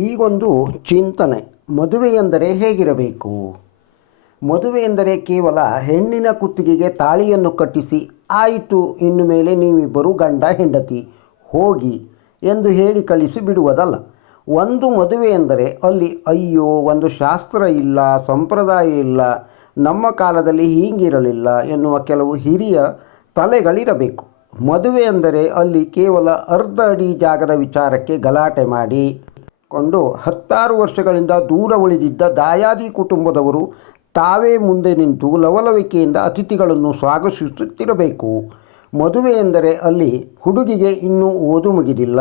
ಹೀಗೊಂದು ಚಿಂತನೆ. ಮದುವೆ ಎಂದರೆ ಹೇಗಿರಬೇಕು? ಮದುವೆ ಎಂದರೆ ಕೇವಲ ಹೆಣ್ಣಿನ ಕುತ್ತಿಗೆಗೆ ತಾಳಿಯನ್ನು ಕಟ್ಟಿಸಿ, ಆಯಿತು, ಇನ್ನು ಮೇಲೆ ನೀವಿಬ್ಬರು ಗಂಡ, ಹೆಂಡತಿ, ಹೋಗಿ ಎಂದು ಹೇಳಿ ಕಳಿಸಿ ಬಿಡುವುದಲ್ಲ. ಒಂದು ಮದುವೆ ಎಂದರೆ ಅಲ್ಲಿ, ಅಯ್ಯೋ, ಒಂದು ಶಾಸ್ತ್ರ ಇಲ್ಲ, ಸಂಪ್ರದಾಯ ಇಲ್ಲ, ನಮ್ಮ ಕಾಲದಲ್ಲಿ ಹೀಗಿರಲಿಲ್ಲ ಎನ್ನುವ ಕೆಲವು ಹಿರಿಯ ತಲೆಗಳಿರಬೇಕು. ಮದುವೆ ಅಂದರೆ ಅಲ್ಲಿ ಕೇವಲ ಅರ್ಧ ಅಡಿ ಜಾಗದ ವಿಚಾರಕ್ಕೆ ಗಲಾಟೆ ಮಾಡಿ ಕೊಂಡು ಹತ್ತಾರು ವರ್ಷಗಳಿಂದ ದೂರ ಉಳಿದಿದ್ದ ದಾಯಾದಿ ಕುಟುಂಬದವರು ತಾವೇ ಮುಂದೆ ನಿಂತು ಲವಲವಿಕೆಯಿಂದ ಅತಿಥಿಗಳನ್ನು ಸ್ವಾಗತಿಸುತ್ತಿರಬೇಕು. ಮದುವೆ ಎಂದರೆ ಅಲ್ಲಿ ಹುಡುಗಿಗೆ ಇನ್ನೂ ಓದು ಮುಗಿದಿಲ್ಲ.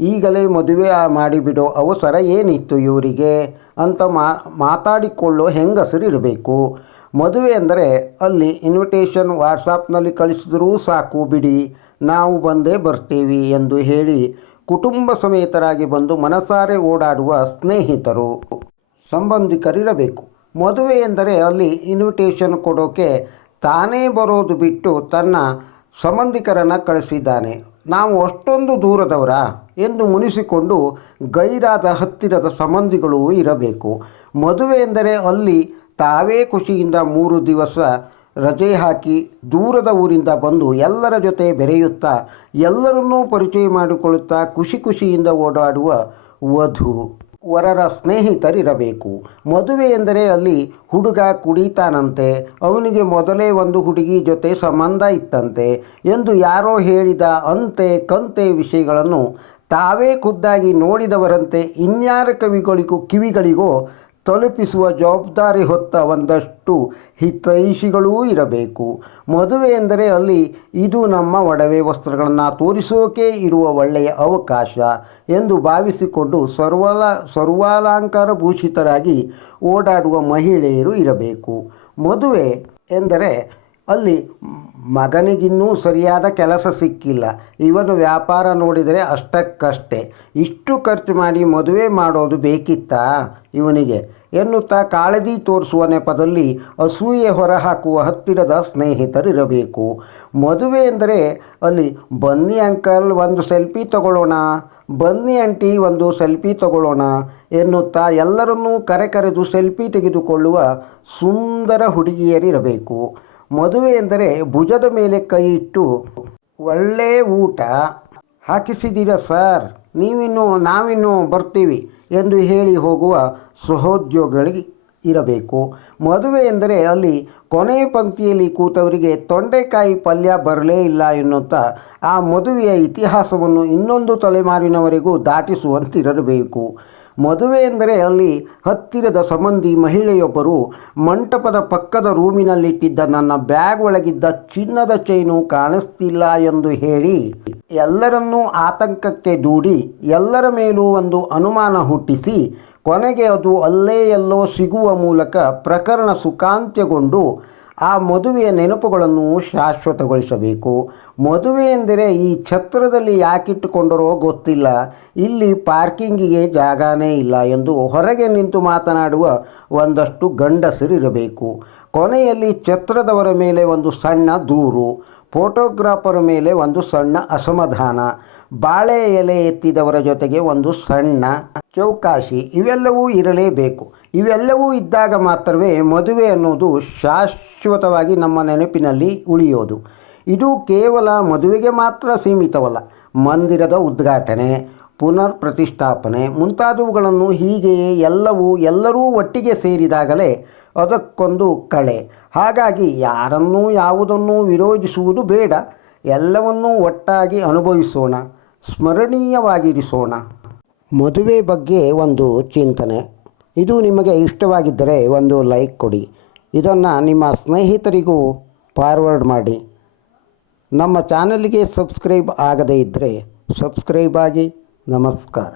ಈಗಲೇ ಮದುವೆ ಮಾಡಿಬಿಡೋ ಅವಸರ ಏನಿತ್ತು ಇವರಿಗೆ? ಅಂತ ಮಾತಾಡಿಕೊಳ್ಳೋ ಹೆಂಗಸರಿರಬೇಕು? ಮದುವೆ ಅಂದರೆ ಅಲ್ಲಿ ಇನ್ವಿಟೇಷನ್ ವಾಟ್ಸಾಪ್ನಲ್ಲಿ ಕಳಿಸಿದರೂ ಸಾಕು ಬಿಡಿ. ನಾವು ಬಂದೇ ಬರ್ತೀವಿ ಎಂದು ಹೇಳಿ ಕುಟುಂಬ ಸಮೇತರಾಗಿ ಬಂದು ಮನಸಾರೆ ಓಡಾಡುವ ಸ್ನೇಹಿತರು ಸಂಬಂಧಿಕರಿರಬೇಕು. ಮದುವೆ ಎಂದರೆ ಅಲ್ಲಿ ಇನ್ವಿಟೇಷನ್ ಕೊಡೋಕೆ ತಾನೇ ಬರೋದು ಬಿಟ್ಟು ತನ್ನ ಸಂಬಂಧಿಕರನ್ನು ಕಳಿಸಿದ್ದಾನೆ. ನಾವು ಅಷ್ಟೊಂದು ದೂರದವರ? ಎಂದು ಮುನಿಸಿಕೊಂಡು ಗೈರಾದ ಹತ್ತಿರದ ಸಂಬಂಧಿಗಳು ಇರಬೇಕು. ಮದುವೆ ಎಂದರೆ ಅಲ್ಲಿ ತಾವೇ ಖುಷಿಯಿಂದ ಮೂರು ದಿವಸ ರಜೆ ಹಾಕಿ ದೂರದ ಊರಿಂದ ಬಂದು ಎಲ್ಲರ ಜೊತೆ ಬೆರೆಯುತ್ತಾ ಎಲ್ಲರನ್ನೂ ಪರಿಚಯ ಮಾಡಿಕೊಳ್ಳುತ್ತಾ ಖುಷಿ ಖುಷಿಯಿಂದ ಓಡಾಡುವ ವಧು. ವರರ ಸ್ನೇಹಿತರಿರಬೇಕು. ಮದುವೆ ಎಂದರೆ ಅಲ್ಲಿ ಹುಡುಗ ಕುಡಿತಾನಂತೆ, ಅವನಿಗೆ ಮೊದಲೇ ಒಂದು ಹುಡುಗಿ ಜೊತೆ ಸಂಬಂಧ ಇತ್ತಂತೆ ಎಂದು ಯಾರೋ ಹೇಳಿದ ಅಂತೆ ಕಂತೆ ವಿಷಯಗಳನ್ನು ತಾವೇ ಖುದ್ದಾಗಿ ನೋಡಿದವರಂತೆ ಇನ್ಯಾರ ಕವಿಗಳಿಗೂ ಕಿವಿಗಳಿಗೋ ತಲುಪಿಸುವ ಜವಾಬ್ದಾರಿ ಹೊತ್ತ ಒಂದಷ್ಟು ಹಿತೈಷಿಗಳೂ ಇರಬೇಕು. ಮದುವೆ ಎಂದರೆ ಅಲ್ಲಿ ಇದು ನಮ್ಮ ಒಡವೆ ವಸ್ತ್ರಗಳನ್ನು ತೋರಿಸೋಕೆ ಇರುವ ಒಳ್ಳೆಯ ಅವಕಾಶ ಎಂದು ಭಾವಿಸಿಕೊಂಡು ಸರ್ವಲ ಸರ್ವಾಲಂಕಾರ ಭೂಷಿತರಾಗಿ ಓಡಾಡುವ ಮಹಿಳೆಯರು ಇರಬೇಕು. ಮದುವೆ ಎಂದರೆ ಅಲ್ಲಿ ಮಗನಿಗಿನ್ನೂ ಸರಿಯಾದ ಕೆಲಸ ಸಿಕ್ಕಿಲ್ಲ. ಇವನು ವ್ಯಾಪಾರ ನೋಡಿದರೆ ಅಷ್ಟಕ್ಕಷ್ಟೇ. ಇಷ್ಟು ಖರ್ಚು ಮಾಡಿ ಮದುವೆ ಮಾಡೋದು ಬೇಕಿತ್ತಾ ಇವನಿಗೆ? ಎನ್ನುತ್ತಾ ಕಾಳಜಿ ತೋರಿಸುವ ನೆಪದಲ್ಲಿ ಅಸೂಯೆ ಹೊರಹಾಕುವ ಹತ್ತಿರದ ಸ್ನೇಹಿತರಿರಬೇಕು. ಮದುವೆ ಎಂದರೆ ಅಲ್ಲಿ, ಬನ್ನಿ ಅಂಕಲ್ ಒಂದು ಸೆಲ್ಫಿ ತಗೊಳ್ಳೋಣ, ಬನ್ನಿ ಆಂಟಿ ಒಂದು ಸೆಲ್ಫಿ ತಗೊಳ್ಳೋಣ ಎನ್ನುತ್ತಾ ಎಲ್ಲರನ್ನೂ ಕರೆ ಕರೆದು ಸೆಲ್ಫಿ ತೆಗೆದುಕೊಳ್ಳುವ ಸುಂದರ ಹುಡುಗಿಯರಿರಬೇಕು. ಮದುವೆ ಎಂದರೆ ಭುಜದ ಮೇಲೆ ಕೈ ಇಟ್ಟು, ಒಳ್ಳೆ ಊಟ ಹಾಕಿಸಿದ್ದೀರಾ ಸರ್, ನೀವಿನ್ನು, ನಾವಿನ್ನು ಬರ್ತೀವಿ ಎಂದು ಹೇಳಿ ಹೋಗುವ ಸಹೋದ್ಯೋಗಿಗಳಿಗೆ ಇರಬೇಕು. ಮದುವೆ ಎಂದರೆ ಅಲ್ಲಿ ಕೊನೆಯ ಪಂಕ್ತಿಯಲ್ಲಿ ಕೂತವರಿಗೆ ತೊಂಡೆಕಾಯಿ ಪಲ್ಯ ಬರಲೇ ಇಲ್ಲ ಎನ್ನುತ್ತಾ ಆ ಮದುವೆಯ ಇತಿಹಾಸವನ್ನು ಇನ್ನೊಂದು ತಲೆಮಾರಿನವರೆಗೂ ದಾಟಿಸುವಂತಿರಬೇಕು. ಮದುವೆ ಎಂದರೆ ಅಲ್ಲಿ ಹತ್ತಿರದ ಸಂಬಂಧಿ ಮಹಿಳೆಯೊಬ್ಬರು ಮಂಟಪದ ಪಕ್ಕದ ರೂಮಿನಲ್ಲಿಟ್ಟಿದ್ದ ನನ್ನ ಬ್ಯಾಗ್ ಒಳಗಿದ್ದ ಚಿನ್ನದ ಚೈನು ಕಾಣಿಸ್ತಿಲ್ಲ ಎಂದು ಹೇಳಿ ಎಲ್ಲರನ್ನೂ ಆತಂಕಕ್ಕೆ ದೂಡಿ ಎಲ್ಲರ ಮೇಲೂ ಒಂದು ಅನುಮಾನ ಹುಟ್ಟಿಸಿ ಕೊನೆಗೆ ಅದು ಅಲ್ಲೇ ಎಲ್ಲೋ ಸಿಗುವ ಮೂಲಕ ಪ್ರಕರಣ ಸುಖಾಂತ್ಯಗೊಂಡು ಆ ಮದುವೆಯ ನೆನಪುಗಳನ್ನು ಶಾಶ್ವತಗೊಳಿಸಬೇಕು. ಮದುವೆ ಎಂದರೆ ಈ ಛತ್ರದಲ್ಲಿ ಯಾಕಿಟ್ಟುಕೊಂಡರೋ ಗೊತ್ತಿಲ್ಲ. ಇಲ್ಲಿ ಪಾರ್ಕಿಂಗಿಗೆ ಜಾಗನೇ ಇಲ್ಲ ಎಂದು ಹೊರಗೆ ನಿಂತು ಮಾತನಾಡುವ ಒಂದಷ್ಟು ಗಂಡಸರಿರಬೇಕು. ಕೊನೆಯಲ್ಲಿ ಛತ್ರದವರ ಮೇಲೆ ಒಂದು ಸಣ್ಣ ದೂರು, ಫೋಟೋಗ್ರಾಫರ್ ಮೇಲೆ ಒಂದು ಸಣ್ಣ ಅಸಮಾಧಾನ, ಬಾಳೆ ಎಲೆ ಎತ್ತಿದವರ ಜೊತೆಗೆ ಒಂದು ಸಣ್ಣ ಚೌಕಾಶಿ, ಇವೆಲ್ಲವೂ ಇರಲೇಬೇಕು. ಇವೆಲ್ಲವೂ ಇದ್ದಾಗ ಮಾತ್ರವೇ ಮದುವೆ ಅನ್ನೋದು ಶಾಶ್ವತವಾಗಿ ನಮ್ಮ ನೆನಪಿನಲ್ಲಿ ಉಳಿಯೋದು. ಇದು ಕೇವಲ ಮದುವೆಗೆ ಮಾತ್ರ ಸೀಮಿತವಲ್ಲ. ಮಂದಿರದ ಉದ್ಘಾಟನೆ ಪುನರ್ ಪ್ರತಿಷ್ಠಾಪನೆ ಮುಂತಾದವುಗಳನ್ನು ಹೀಗೆಯೇ ಎಲ್ಲವೂ ಎಲ್ಲರೂ ಒಟ್ಟಿಗೆ ಸೇರಿದಾಗಲೇ ಅದಕ್ಕೊಂದು ಕಳೆ. ಹಾಗಾಗಿ ಯಾರನ್ನೂ ಯಾವುದನ್ನೂ ವಿರೋಧಿಸುವುದು ಬೇಡ. ಎಲ್ಲವನ್ನೂ ಒಟ್ಟಾಗಿ ಅನುಭವಿಸೋಣ, ಸ್ಮರಣೀಯವಾಗಿರಿಸೋಣ. ಮದುವೆ ಬಗ್ಗೆ ಒಂದು ಚಿಂತನೆ. ಇದು ನಿಮಗೆ ಇಷ್ಟವಾಗಿದ್ದರೆ ಒಂದು ಲೈಕ್ ಕೊಡಿ. ಇದನ್ನು ನಿಮ್ಮ ಸ್ನೇಹಿತರಿಗೂ ಫಾರ್ವರ್ಡ್ ಮಾಡಿ. ನಮ್ಮ ಚಾನಲ್ಗೆ ಸಬ್ಸ್ಕ್ರೈಬ್ ಆಗದೇ ಇದ್ದರೆ ಸಬ್ಸ್ಕ್ರೈಬ್ ಆಗಿ ನಮಸ್ಕಾರ.